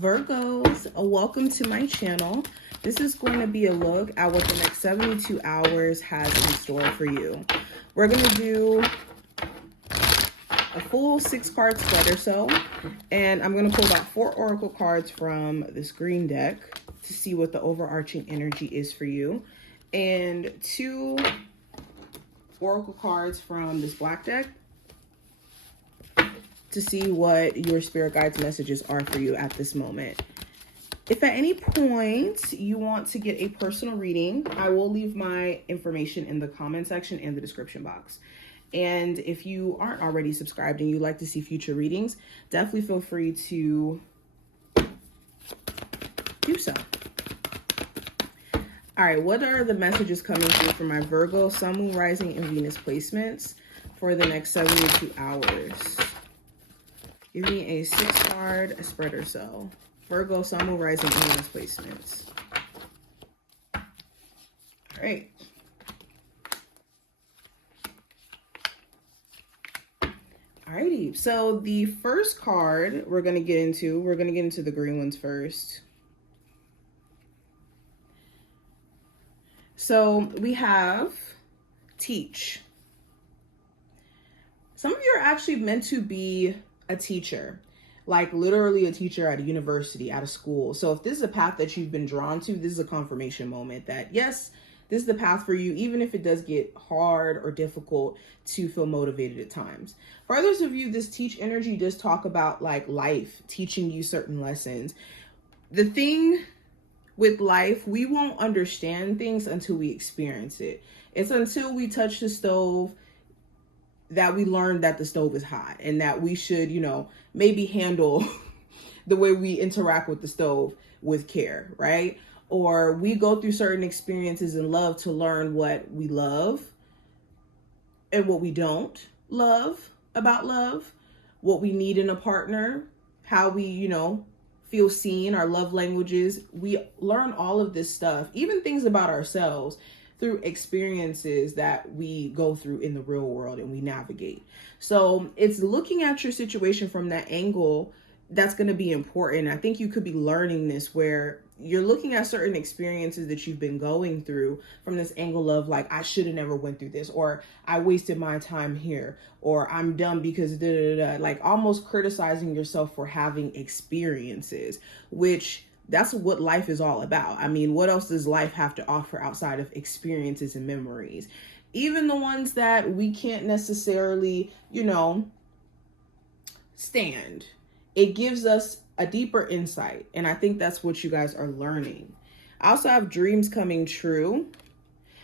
Virgos, welcome to my channel. This is going to be a look at what the next 72 hours has in store for you. We're going to do a full 6-card spread or so, and I'm going to pull about 4 oracle cards from this green deck to see what the overarching energy is for you, and 2 oracle cards from this black deck to see what your spirit guides messages are for you at this moment. If at any point you want to get a personal reading, I will leave my information in the comment section and the description box. And if you aren't already subscribed and you'd like to see future readings, definitely feel free to do so. All right, what are the messages coming through for my Virgo, Sun, Moon, Rising, and Venus placements for the next 72 hours? Give me a 6-card spread or so. Virgo, Sun, Moon, Rising, and Venus placements. All right. Alrighty. So the first card we're going to get into the green ones first. So we have teach. Some of you are actually meant to be a teacher, like literally a teacher at a university, at a school. So if this is a path that you've been drawn to, this is a confirmation moment that yes, this is the path for you, even if it does get hard or difficult to feel motivated at times. For others of you, this teach energy does talk about like life, teaching you certain lessons. The thing with life, we won't understand things until we experience it. It's until we touch the stove that we learn that the stove is hot and that we should, maybe handle the way we interact with the stove with care, right? Or we go through certain experiences in love to learn what we love and what we don't love about love, what we need in a partner, how we, feel seen, our love languages. We learn all of this stuff, even things about ourselves, through experiences that we go through in the real world and we navigate. So it's looking at your situation from that angle that's going to be important. I think you could be learning this where you're looking at certain experiences that you've been going through from this angle of like, I should have never went through this, or I wasted my time here, or I'm dumb because da da da, like almost criticizing yourself for having experiences, which that's what life is all about. I mean, what else does life have to offer outside of experiences and memories? Even the ones that we can't necessarily, stand. It gives us a deeper insight. And I think that's what you guys are learning. I also have dreams coming true.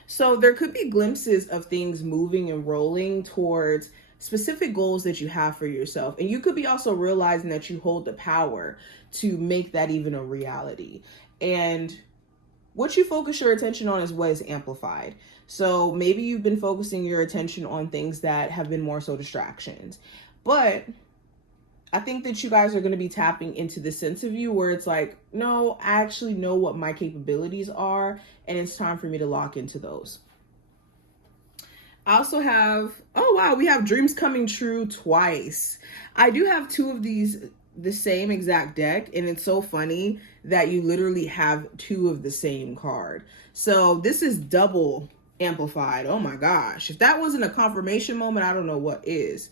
So there could be glimpses of things moving and rolling towards specific goals that you have for yourself. And you could be also realizing that you hold the power to make that even a reality. And what you focus your attention on is what is amplified. So maybe you've been focusing your attention on things that have been more so distractions. But I think that you guys are going to be tapping into the sense of you where it's like, no, I actually know what my capabilities are, and it's time for me to lock into those. I also have, oh wow, we have dreams coming true twice. I do have 2 of these, the same exact deck, and it's so funny that you literally have 2 of the same card. So this is double amplified. Oh my gosh. If that wasn't a confirmation moment, I don't know what is.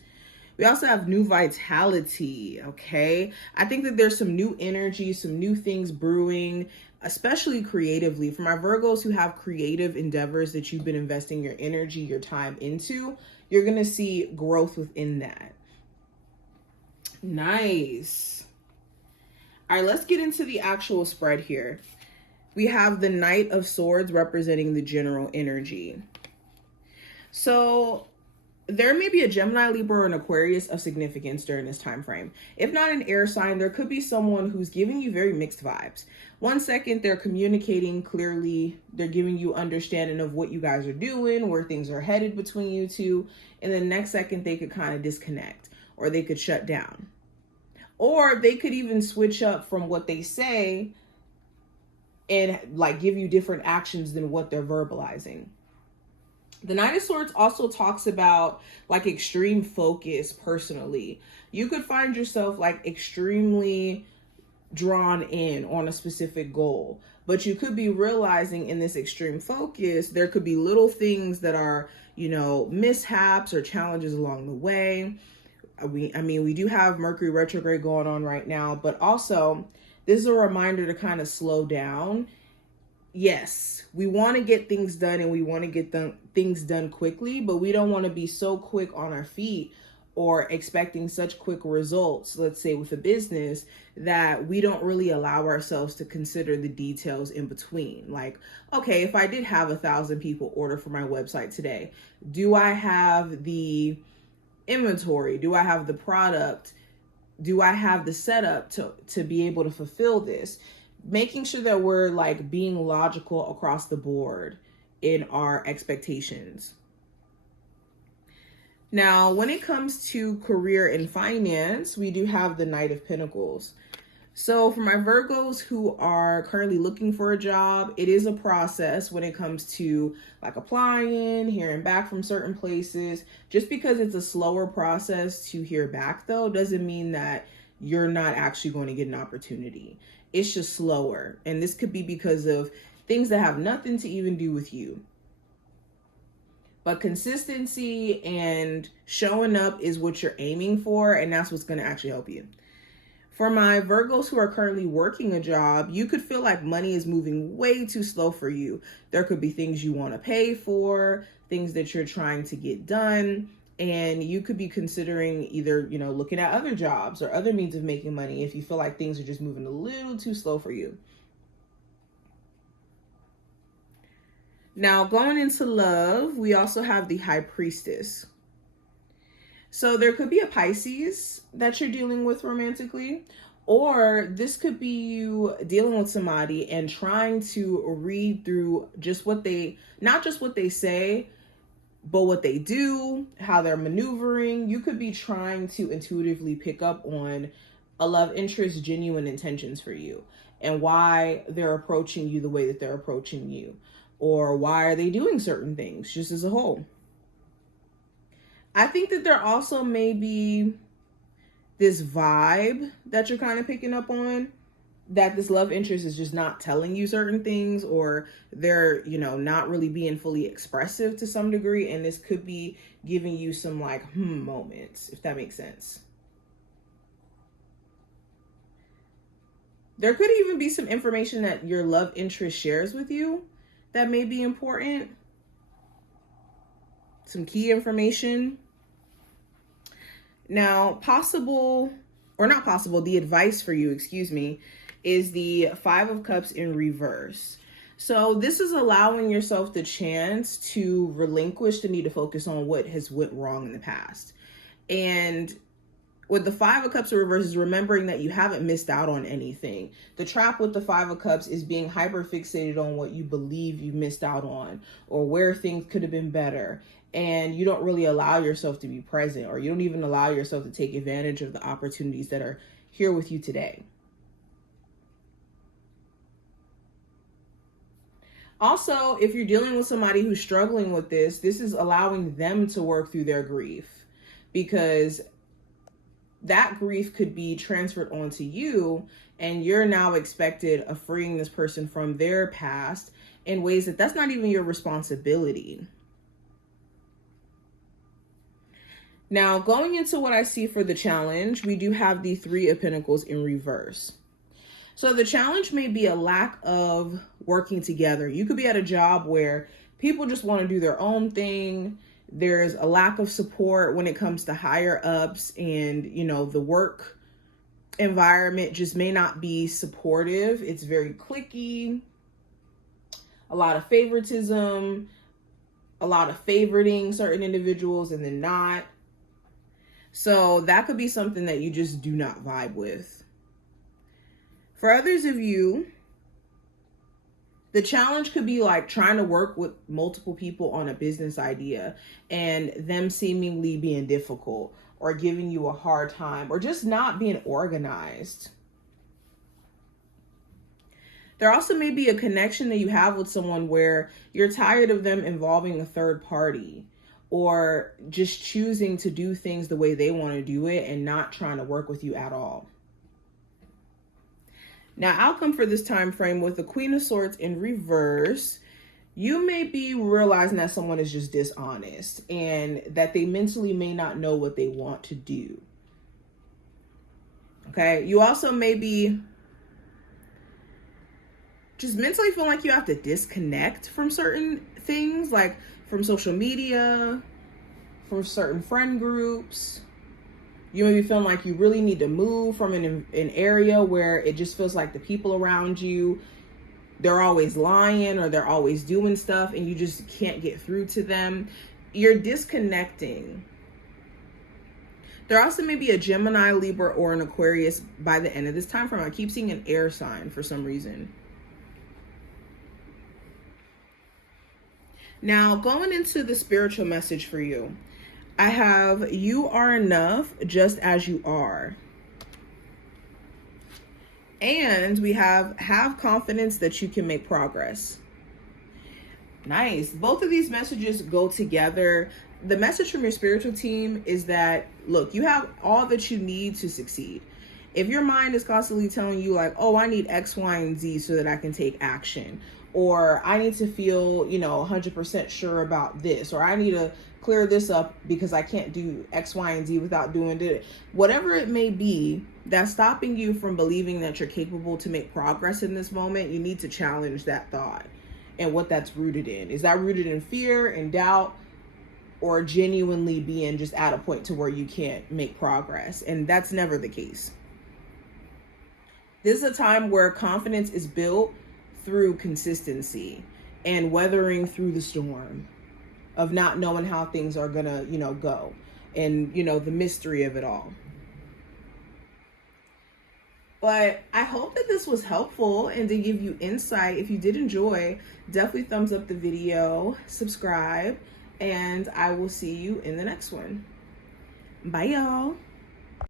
We also have new vitality, okay? I think that there's some new energy, some new things brewing, especially creatively. For my Virgos who have creative endeavors that you've been investing your energy, your time into, you're going to see growth within that. Nice. All right, let's get into the actual spread here. We have the Knight of Swords representing the general energy. So there may be a Gemini, Libra, or an Aquarius of significance during this time frame. If not an air sign, there could be someone who's giving you very mixed vibes. One second, they're communicating clearly. They're giving you understanding of what you guys are doing, where things are headed between you two. And the next second, they could kind of disconnect, or they could shut down. Or they could even switch up from what they say and like give you different actions than what they're verbalizing. The Knight of Swords also talks about like extreme focus personally. You could find yourself like extremely drawn in on a specific goal. But you could be realizing in this extreme focus, there could be little things that are, mishaps or challenges along the way. We do have Mercury retrograde going on right now, but also this is a reminder to kind of slow down. Yes, we want to get things done and we want to get things done quickly, but we don't want to be so quick on our feet or expecting such quick results, let's say with a business, that we don't really allow ourselves to consider the details in between. Like, okay, if I did have 1,000 people order for my website today, do I have the inventory? Do I have the product? Do I have the setup to be able to fulfill this? Making sure that we're like being logical across the board in our expectations. Now, when it comes to career and finance, we do have the Knight of Pentacles. So for my Virgos who are currently looking for a job, it is a process when it comes to like applying, hearing back from certain places. Just because it's a slower process to hear back though, doesn't mean that you're not actually going to get an opportunity. It's just slower. And this could be because of things that have nothing to even do with you. But consistency and showing up is what you're aiming for, and that's what's going to actually help you. For my Virgos who are currently working a job, you could feel like money is moving way too slow for you. There could be things you want to pay for, things that you're trying to get done, and you could be considering either, looking at other jobs or other means of making money if you feel like things are just moving a little too slow for you. Now, going into love, we also have the High Priestess. So there could be a Pisces that you're dealing with romantically, or this could be you dealing with somebody and trying to read through not just what they say, but what they do, how they're maneuvering. You could be trying to intuitively pick up on a love interest's genuine intentions for you and why they're approaching you the way that they're approaching you. Or why are they doing certain things just as a whole? I think that there also may be this vibe that you're kind of picking up on, that this love interest is just not telling you certain things, or they're, not really being fully expressive to some degree. And this could be giving you some like, moments, if that makes sense. There could even be some information that your love interest shares with you that may be important. Some key information. Now, the advice for you, is the Five of Cups in reverse. So this is allowing yourself the chance to relinquish the need to focus on what has went wrong in the past. And with the Five of Cups in reverse is remembering that you haven't missed out on anything. The trap with the Five of Cups is being hyper fixated on what you believe you missed out on or where things could have been better. And you don't really allow yourself to be present, or you don't even allow yourself to take advantage of the opportunities that are here with you today. Also, if you're dealing with somebody who's struggling with this is allowing them to work through their grief, because that grief could be transferred onto you, and you're now expected of freeing this person from their past in ways that's not even your responsibility. Now, going into what I see for the challenge, we do have the Three of Pentacles in reverse. So the challenge may be a lack of working together. You could be at a job where people just want to do their own thing. There's a lack of support when it comes to higher ups, and, the work environment just may not be supportive. It's very cliquey, a lot of favoritism, a lot of favoriting certain individuals and then not. So that could be something that you just do not vibe with. For others of you, the challenge could be like trying to work with multiple people on a business idea and them seemingly being difficult or giving you a hard time or just not being organized. There also may be a connection that you have with someone where you're tired of them involving a third party or just choosing to do things the way they want to do it and not trying to work with you at all. Now, outcome for this time frame with the Queen of Swords in reverse, you may be realizing that someone is just dishonest and that they mentally may not know what they want to do. Okay, you also may be just mentally feel like you have to disconnect from certain things, like from social media, from certain friend groups. You may be feeling like you really need to move from an area where it just feels like the people around you, they're always lying or they're always doing stuff and you just can't get through to them. You're disconnecting. There also may be a Gemini, Libra, or an Aquarius by the end of this time frame. I keep seeing an air sign for some reason. Now, going into the spiritual message for you, I have, you are enough just as you are. And we have confidence that you can make progress. Nice. Both of these messages go together. The message from your spiritual team is that, look, you have all that you need to succeed. If your mind is constantly telling you like, oh, I need X, Y, and Z so that I can take action, or I need to feel, 100% sure about this, or I need to clear this up because I can't do X, Y, and Z without doing it. Whatever it may be that's stopping you from believing that you're capable to make progress in this moment, you need to challenge that thought and what that's rooted in. Is that rooted in fear and doubt, or genuinely being just at a point to where you can't make progress? And that's never the case. This is a time where confidence is built through consistency and weathering through the storm of not knowing how things are gonna, go, and, the mystery of it all. But I hope that this was helpful and to give you insight. If you did enjoy, definitely thumbs up the video, subscribe, and I will see you in the next one. Bye, y'all.